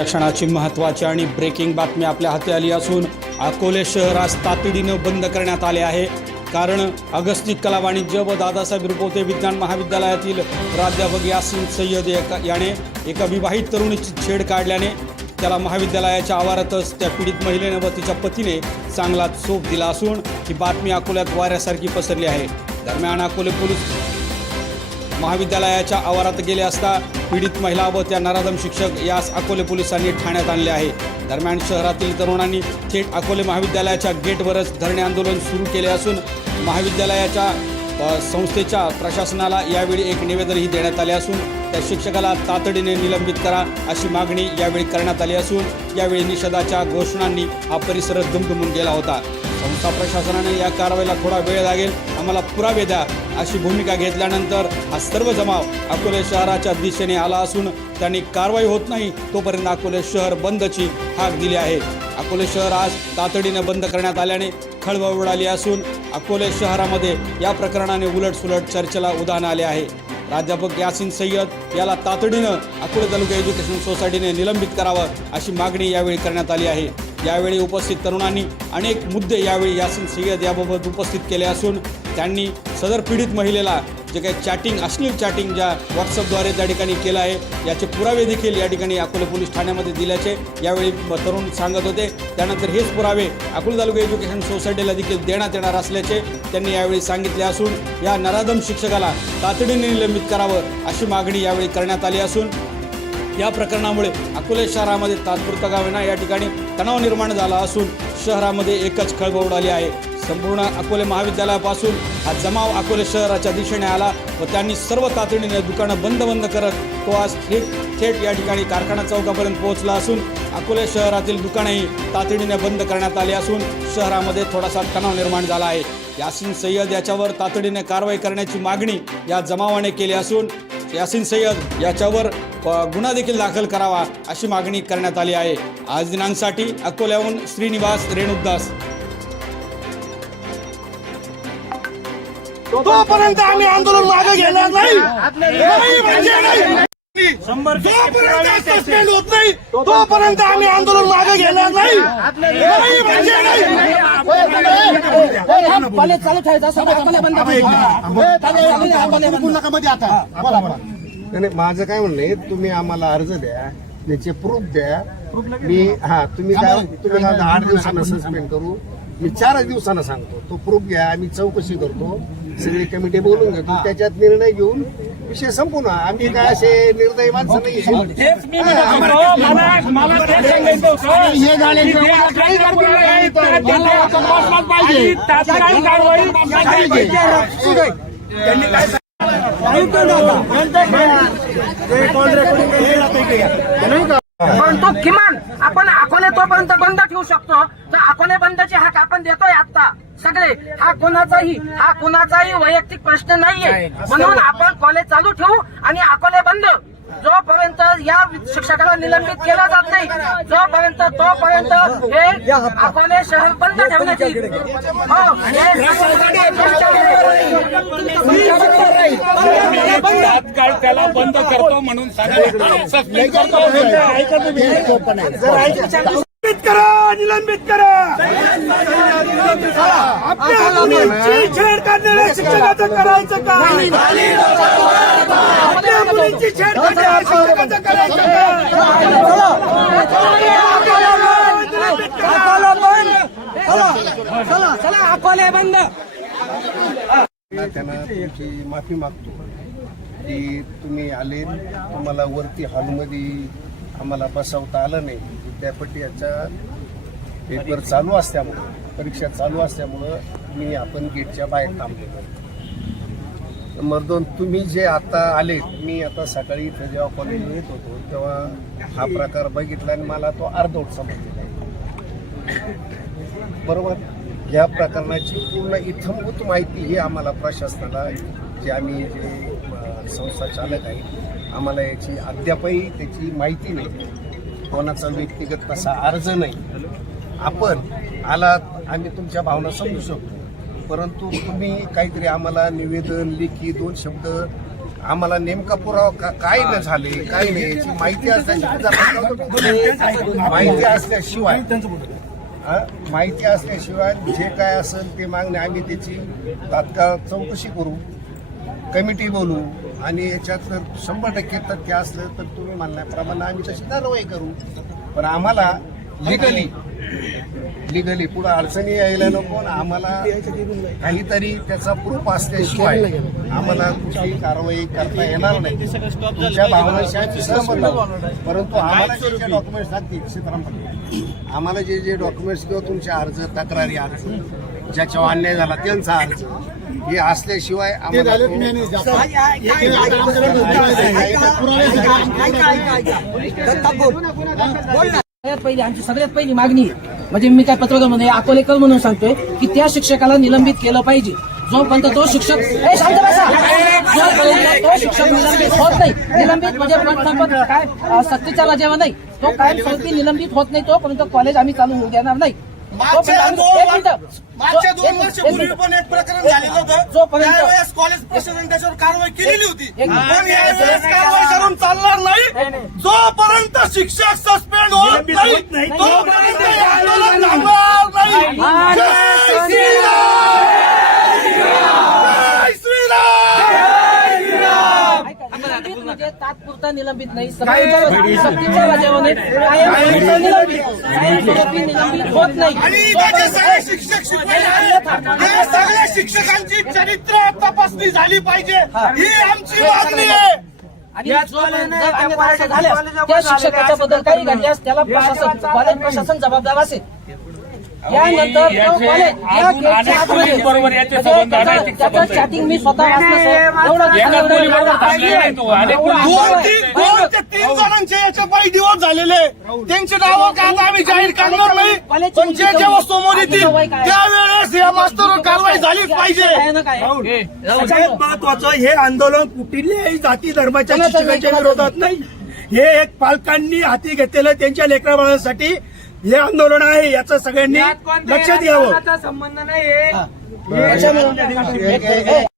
या क्षणाची महत्त्वाची आणि ब्रेकिंग बातमी आपल्या हाती आली असून अकोले शहर आज तातडीनं बंद करण्यात आले आहे. कारण अगस्ती कला वाणिज्य व दादासाहेब रुपवते विज्ञान महाविद्यालयातील प्राध्यापक यासिन सय्यद एका याने एका विवाहित तरुणीची छेड काढल्याने त्याला महाविद्यालयाच्या आवारातच त्या पीडित महिलेनं व तिच्या पतीने चांगला चोप दिला असून ही बातमी अकोल्यात वाऱ्यासारखी पसरली आहे. दरम्यान अकोले पोलीस महाविद्यालयाच्या आवारात गेले असता पीडित महिला व त्या नराधम शिक्षक यास अकोले पोलिसांनी ठाण्यात आणले आहे. दरम्यान शहरातील तरुणांनी थेट अकोले महाविद्यालयाच्या गेटवरच धरणे आंदोलन सुरू केले असून महाविद्यालयाच्या संस्थेच्या प्रशासनाला यावेळी एक निवेदनही देण्यात आले असून त्या शिक्षकाला तातडीने निलंबित करा अशी मागणी यावेळी करण्यात आली असून यावेळी निषेधाच्या घोषणांनी हा परिसर दुमदुमून गेला होता. संस्था प्रशासनाने या कारवाईला थोडा वेळ लागेल. आम्हाला पुरावे द्या अशी भूमिका घेतल्यानंतर हा सर्व जमाव अकोले शहराच्या दिशेने आला असून त्यांनी कारवाई होत नाही तोपर्यंत अकोले शहर बंदची हाक दिली आहे. अकोले शहर आज तातडीने बंद करण्यात आल्याने खळबळ उडाली असून अकोले शहरामध्ये या प्रकरणाने उलटसुलट चर्चेला उदाहरण आले आहे. प्राध्यापक यासिन सय्यद याला तातडीनं अकोले तालुका एज्युकेशन सोसायटीने निलंबित करावं अशी मागणी यावेळी करण्यात आली आहे. यावेळी उपस्थित तरुणांनी अनेक मुद्दे यावेळी यासिन सय्यद याबाबत उपस्थित केले असून त्यांनी सदर पीडित महिलेला जे काही चॅटिंग अश्लील चॅटिंग ज्या व्हॉट्सअपद्वारे त्या ठिकाणी केलं आहे याचे पुरावे देखील या ठिकाणी अकोले पोलीस ठाण्यामध्ये दिल्याचे यावेळी तरुण सांगत होते. त्यानंतर हेच पुरावे अकोले तालुका एज्युकेशन सोसायटीला देखील देण्यात येणार असल्याचे त्यांनी यावेळी सांगितले असून या नराधम शिक्षकाला तातडीने निलंबित करावं अशी मागणी यावेळी करण्यात आली असून या प्रकरणामुळे अकोले शहरामध्ये तात्पुरता गावेना या ठिकाणी तणाव निर्माण झाला असून शहरामध्ये एकच खळबळ उडाली आहे. संपूर्ण अकोले महाविद्यालयापासून हा जमाव अकोले शहराच्या दिशेने आला व त्यांनी सर्व तातडीने दुकानं बंद बंद करत तो आज थेट थेट या ठिकाणी कारखाना चौकापर्यंत पोहोचला असून अकोले शहरातील दुकानंही तातडीने बंद करण्यात आली असून शहरामध्ये थोडासा तणाव निर्माण झाला आहे. यासिन सय्यद याच्यावर तातडीने कारवाई करण्याची मागणी या जमावाने केली असून यासिन सय्यद याच्यावर गुन्हा देखील दाखल करावा अशी मागणी करण्यात आली आहे आज दिनांसाठी अकोल्याहून श्रीनिवास रेणुकदास तोपर्यंत आम्ही आंदोलन मागे घेणार नाही म्हणजे जोपर्यंत सस्पेंड होत नाही तोपर्यंत आम्ही आंदोलन मागे घेणार नाही नाही म्हणजे नाही कॉलेज चालू ठेवायचं नाही नाही, माझं काय म्हणणं आहे तुम्ही आम्हाला अर्ज द्या त्याचे प्रूफ द्या मी हा तुम्ही काय तुम्ही काय आठ दिवसानं सस्पेंड करू मी चार दिवसानं सांगतो तो प्रूफ घ्या आम्ही चौकशी करतो सगळी कमिटी बोलून घेतो त्याच्यात निर्णय घेऊन विषय संपून आम्ही काय असे निर्दयी माणसं नाही तेच मी म्हणत होतो. मला मला तेच सांगायचं होतं हे झाले की जे काही कारवाई आहे, त्याला तपासलाच पाहिजे आणि तात्काळ कारवाई पाहिजे. परंतु किमान आपण अकोले तोपर्यंत बंद ठेवू शकतो. तर अकोले बंदची हाक आपण देतोय आता सगळे हा कोणाचाही हा कोणाचाही वैयक्तिक प्रश्न नाहीये. म्हणून आपण कॉलेज चालू ठेवू आणि अकोले बंद. जोपर्यंत या शिक्षकाला निलंबित केलं जात नाही जोपर्यंत तोपर्यंत हे अकोले शहर बंद ठेवण्यात येईल. हो हे तात्काळ त्याला बंद करतो म्हणून सस्पेंड करतो. करा निलंबित करा. आपल्या छेड काढणाऱ्या शिक्षकाचं करायचं का आपल्या मुलींची छेड काढणाऱ्या शिक्षकाचं करायचं चला चला अकोले बंद. त्यांना तुमची माफी मागतो. की तुम्ही आले तुम्हाला वरती हॉलमध्ये आम्हाला बसवता आलं नाही. विद्यापीठाच्या पेपर चालू असल्यामुळं परीक्षा चालू असल्यामुळं मी आपण गेटच्या बाहेर थांबलेलो. मर्दोन दोन तुम्ही जे आता आले मी आता सकाळी इथे जेव्हा कॉलेजला येत होतो तेव्हा हा प्रकार बघितला आणि मला तो अर्धवट समजलेला बरोबर? या प्रकरणाची पूर्ण इथंभूत माहिती ही आम्हाला प्रशासनाला जे आम्ही जे संस्था चालक आहे आम्हाला याची अद्यापही त्याची माहिती नाही. कोणाचा व्यक्तिगत तसा अर्ज नाही. आपण आलात आम्ही तुमच्या भावना समजू शकतो. परंतु तुम्ही काहीतरी आम्हाला निवेदन लेखी दोन शब्द आम्हाला नेमका पुरावा का- काय न झाले काय नाही याची माहिती असल्याशिवाय माहिती असल्याशिवाय हा? माहिती असल्याशिवाय जे काय असेल ते मागणे आम्ही त्याची तात्काळ चौकशी करू कमिटी बोलू आणि याच्यात जर शंभर टक्के तथ्य असलं तर तुम्ही म्हणण्याप्रमाणे आम्ही तशी कारवाई करू पण आम्हाला लिगली लिगली पुढे अडचणी यायला नको आम्हाला काहीतरी त्याचा प्रूफ असल्याशिवाय आम्हाला कुठलीही कारवाई करता येणार नाही तुमच्या भावनाशी. परंतु आम्हाला जे जे डॉक्युमेंट्स लागतील सीताराम आम्हाला जे जे डॉक्युमेंट्स किंवा तुमचे अर्ज तक्रारी अर्ज ज्याच्यावर अन्याय झाला त्यांचा अर्ज हे असल्याशिवाय आम्हाला सगळ्यात पहिली आमची सगळ्यात पहिली मागणी आहे. म्हणजे मी काय पत्रकार म्हणून अकोलेकर म्हणून सांगतोय की त्या शिक्षकाला निलंबित केलं पाहिजे जोपर्यंत तो शिक्षक ए, शांत बसा. जोपर्यंत तो शिक्षक निलंबित होत नाही निलंबित म्हणजे पटसंपत काय अं, सक्तीच्या नाही तो कायमस्वरूपी निलंबित होत नाही तोपर्यंत कॉलेज आम्ही चालू होऊ देणार नाही मागच्या दोन. मागच्या वर्षापूर्वी. पण एक प्रकरण झालेलं होतं. त्यावेळेस कॉलेज प्रशासन त्याच्यावर कारवाई केलेली होती. पण यावेळेस कारवाई करून चालणार नाही जोपर्यंत शिक्षक सस्पेंड होत नाही तोपर्यंत आंदोलन थांबणार नाही जय श्रीराम! जय श्रीराम! निलंबित म्हणजे निलंबित नाही. सक्तीच्या कायमस्वरूपी निलंबित. कायमस्वरूपी निलंबित होत नाही. सगळ्या शिक्षकांची चरित्र तपासणी झाली पाहिजे. ही. आमची मागणी आहे. आणि झाल्यास त्या शिक्षकाच्या बद्दल काही घडल्यास त्याला प्रशासन कॉलेज प्रशासन जबाबदार असेल. यानंतर याचे म्हणजे त्याचं-. चॅटिंग मी स्वतः तीन दोन ते. तीन जणांचे याच्या पायी दिवस झालेले. त्यांचे नावं काय आता आम्ही जाहीर करणार नाही. पण जे जेव्हा समोर येतील त्यावेळेस या मास्तरवर कारवाई झालीच पाहिजे. सगळ्यात महत्वाचं हे आंदोलन कुठल्याही जाती धर्माच्या शिक्षकांच्या विरोधात नाही. हे एक पालकांनी हाती घेतलेलं त्यांच्या लेकरा बाळांसाठी हे आंदोलन आहे याचं सगळ्यांनी लक्षात घ्यावं एक- एक-